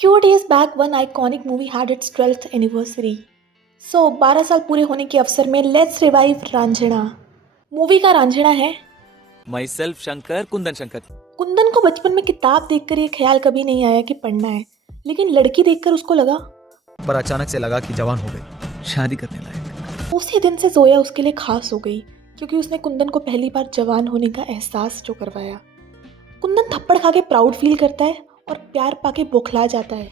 Few days back, one iconic movie had its 12th anniversary. So, 12 साल पूरे होने के अवसर में लेट्स रिवाइव रांझणा। मूवी का रांझणा है माई सेल्फ शंकर कुंदन शंकर। कुंदन को बचपन में किताब देखकर ये ख्याल कभी नहीं आया कि पढ़ना है, लेकिन लड़की देखकर उसको लगा। पर अचानक से लगा कि जवान हो गई, शादी करने लायक। उसी दिन से जोया उसके लिए खास हो गई, क्योंकि उसने कुंदन को पहली बार जवान होने का एहसास जो करवाया। कुंदन थप्पड़ खा के प्राउड फील करता है और प्यार पाके बौखला जाता है।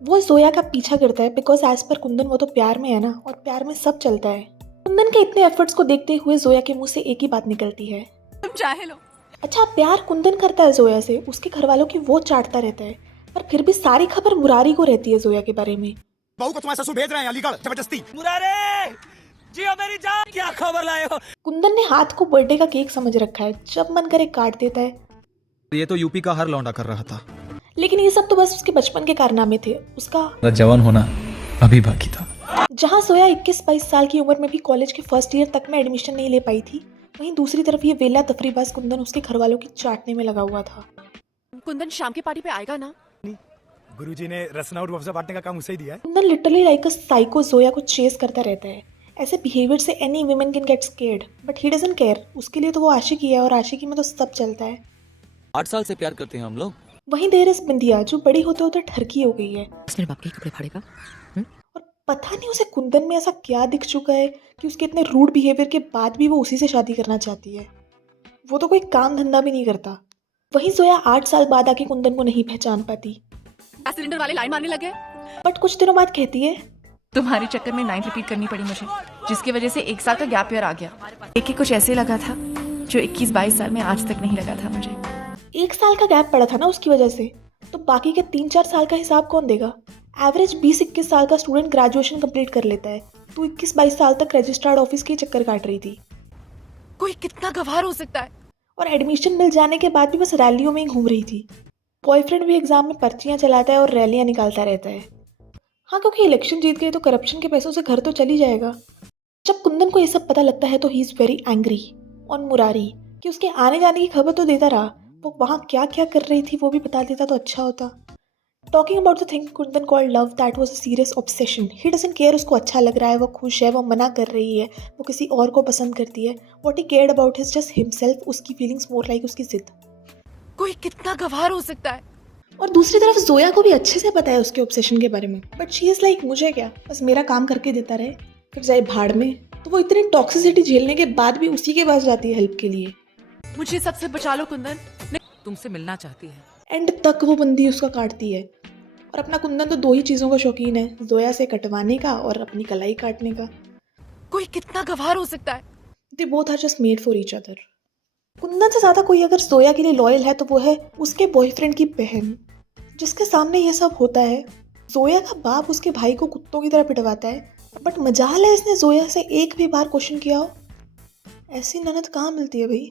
वो जोया का पीछा करता है बिकॉज एज पर कुंदन वो तो प्यार में है ना, और प्यार में सब चलता है। कुंदन के इतने एफर्ट्स को देखते हुए जोया के मुंह से एक ही बात निकलती है, तुम चाहे लो। अच्छा प्यार कुंदन करता है जोया से, उसके घर वालों की वो चाटता रहता है, पर फिर भी सारी खबर मुरारी को रहती है जोया के बारे में। बहू को तुम्हारे ससुर भेज रहे हैं अलीगढ़ जबरदस्ती। मुरारे जियो मेरी जान, क्या खबर लाए हो? कुंदन ने हाथ को बर्थडे का केक समझ रखा है, जब मन करे काट देता है। ये तो यूपी का हर लौंडा कर रहा था, लेकिन ये सब तो बस उसके बचपन के कारनामे थे। उसका जवान होना अभी बाकी था। जहाँ जोया 21-22 साल की उम्र में भी कॉलेज के फर्स्ट ईयर तक में एडमिशन नहीं ले पाई थी, वहीं दूसरी तरफ ये वेला तफरीबाज कुंदन उसके घर वालों की चाटने में लगा हुआ था। कुंदन शाम की पार्टी पे आएगा ना? गुरुजी ने रसना और वफजा बांटने का काम उसे ही दिया है। Kundan literally like a psycho Zoya को चेस करता रहता है। ऐसे बिहेवियर से any women can get scared, but he doesn't care. उसके लिए तो वो आशिकी है, और आशिकी में तो सब चलता है। 8 साल से प्यार करते हैं हम लोग। वहीं देर इस बिंदिया, जो बड़ी होते होते ठरकी हो गई है, उसने बाप के कपड़े फाड़ेगा। और पता नहीं उसे कुंदन में ऐसा क्या दिख चुका है कि उसके इतने रूड बिहेवियर के बाद भी वो उसी से शादी करना चाहती है। वो तो कोई काम धंधा भी नहीं करता। वहीं जोया 8 साल बाद आके कुंदन को नहीं पहचान पाती, गैस सिलेंडर वाले लाइन मारने लगे। बट कुछ दिनों बाद कहती है, तुम्हारे चक्कर में 9 रिपीट करनी पड़ी मुझे, जिसकी वजह से 1 साल का गैप ईयर आ गया। एक कुछ ऐसे लगा था जो 21-22 साल में आज तक नहीं लगा था मुझे। 1 साल का गैप पड़ा था ना उसकी वजह से, तो बाकी के 3-4 साल का हिसाब कौन देगा? एवरेज 20-21 साल का स्टूडेंट ग्रेजुएशन कंप्लीट कर लेता है, तो 21-22 साल तक रजिस्ट्रार्ड ऑफिस के चक्कर काट रही थी। कोई कितना गवार हो सकता है? और एडमिशन मिल जाने के बाद भी बस रैलियों में ही घूम रही थी। बॉयफ्रेंड भी एग्जाम में पर्चियां चलाता है और रैलियां निकालता रहता है। हाँ, क्योंकि इलेक्शन जीत गए तो करप्शन के पैसों से घर तो चल ही जाएगा। जब कुंदन को ये सब पता लगता है तो he is very angry on Murari कि उसके आने जाने की खबर तो देता रहा, वो वहाँ क्या क्या कर रही थी वो भी बता देता तो अच्छा होता। Talking about the thing Kundan called love, that was a serious obsession. He doesn't care उसको अच्छा लग रहा है, वो खुश है, वो मना कर रही है, वो किसी और को पसंद करती है। What he cared about is just himself. उसकी फीलिंग्स मोर लाइक उसकी जिद। कोई कितना गवार हो सकता है? और दूसरी तरफ जोया को भी अच्छे से पता है उसके ऑब्सेशन के बारे में, बट शी इज लाइक मुझे क्या, बस मेरा काम करके देता रहे, फिर जाए भाड़ में। तो वो इतनी टॉक्सिसिटी झेलने के बाद भी उसी के पास जाती है हेल्प के लिए। मुझे सबसे बचा लो कुंदन, तुमसे मिलना चाहती है। एंड तक वो बंदी उसका काटती है। और अपना कुंदन तो 2 ही चीज़ों का शौकीन है, जोया से कटवाने का और अपनी कलाई काटने का। कोई कितना गवार हो सकता है? They both are just made for each other. Kundan से ज़्यादा कोई अगर जोया के लिए लॉयल है तो वो है उसके बॉयफ्रेंड की बहन, जिसके सामने ये सब होता है। जोया का बाप उसके भाई को कुत्तों की तरह पिटवाता है, बट मजाल है इसने जोया से एक भी बार क्वेश्चन किया हो। ऐसी ननद कहाँ मिलती है भाई।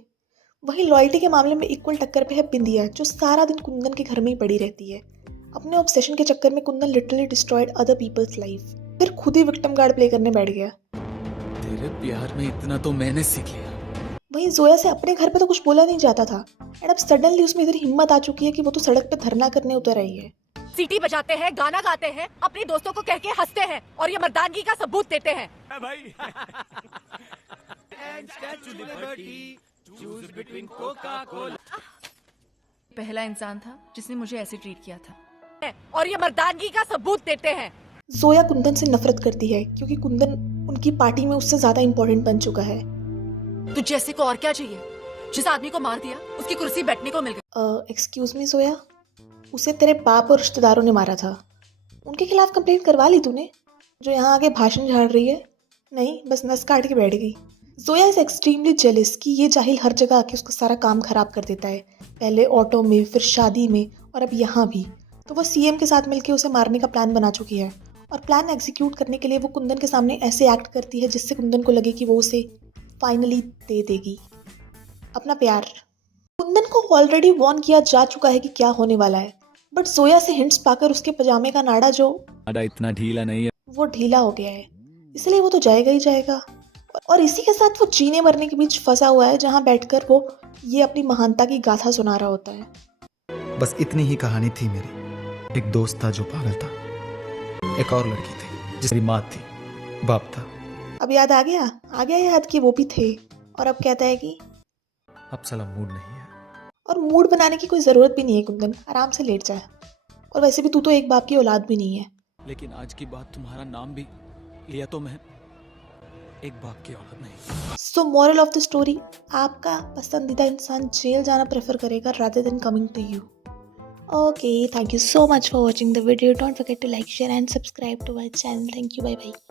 वहीं लॉयल्टी के मामले में इक्वल टक्कर पे है बिंदिया, जो सारा दिन कुंदन के घर में ही पड़ी रहती है। अपने ऑब्सेशन के चक्कर में Kundan literally destroyed other people's life, फिर खुद ही विक्टिम कार्ड प्ले करने बैठ गया। तेरे प्यार में इतना तो मैंने सीख लिया। वहीं जोया से अपने घर पे तो कुछ बोला नहीं जाता था, एंड अब सडनली उसमें इतनी हिम्मत आ चुकी है कि वो तो सड़क पे धरना करने उतर आई है। सीटी बजाते हैं, गाना गाते हैं, अपने दोस्तों को कह के हंसते हैं और ये मर्दानगी का सबूत देते हैं। भाई पहला इंसान था जिसने मुझे ऐसे ट्रीट किया था और ये मर्दानगी का सबूत देते हैं। जोया कुंदन से नफरत करती है क्योंकि कुंदन उनकी पार्टी में उससे ज्यादा इंपॉर्टेंट बन चुका है। तू जैसे को और क्या चाहिए? जिस आदमी को मार दिया उसकी कुर्सी बैठने को मिल गई। एक्सक्यूज मी जोया, उसे तेरे बाप और रिश्तेदारों ने मारा था, उनके खिलाफ कंप्लेंट करवा ली तूने? जो यहाँ आके भाषण झाड़ रही है, नहीं बस नस काट के बैठ गई। जोया इज एक्सट्रीमली जेलिस कि ये जाहिल हर जगह आके उसका सारा काम खराब कर देता है, पहले ऑटो में, फिर शादी में, और अब यहाँ भी। तो वो सीएम के साथ मिलकर उसे मारने का प्लान बना चुकी है, और प्लान एग्जीक्यूट करने के लिए वो कुंदन के सामने ऐसे एक्ट करती है जिससे कुंदन को लगे कि वो उसे फाइनली दे देगी अपना प्यार। कुंदन को ऑलरेडी वॉर्न किया जा चुका है कि क्या होने वाला है, बट जोया से हिंट्स पाकर उसके पजामे का नाड़ा जो इतना ढीला नहीं है, वो ढीला हो गया है, इसलिए वो तो जाएगा ही जाएगा। और इसी के साथ वो जीने मरने के बीच फंसा हुआ है, जहाँ बैठकर वो ये अपनी महानता की गाथा सुना रहा होता है। बस इतनी ही कहानी थी मेरी। एक दोस्त था जो पागल था, एक और लड़की थी जिसकी माँ थी, बाप था। अब याद आ गया याद कि वो भी थे, और अब कहता है कि अब साला मूड नहीं है। और मूड बनाने की कोई ज़रूरत भी नहीं है कुंदन, आराम से लेट जाए। और वैसे भी तू तो एक बाप की औलाद भी नहीं है। लेकिन आज की बात तुम्हारा नाम भी लिया तो मैं एक बाप की औलाद नहीं। सो मोरल ऑफ द स्टोरी, आपका पसंदीदा इंसान जेल जाना प्रेफर करेगा rather than coming to you. Okay, thank you so much for watching the video. Don't forget to like, share and subscribe to our channel. Thank you. Bye bye.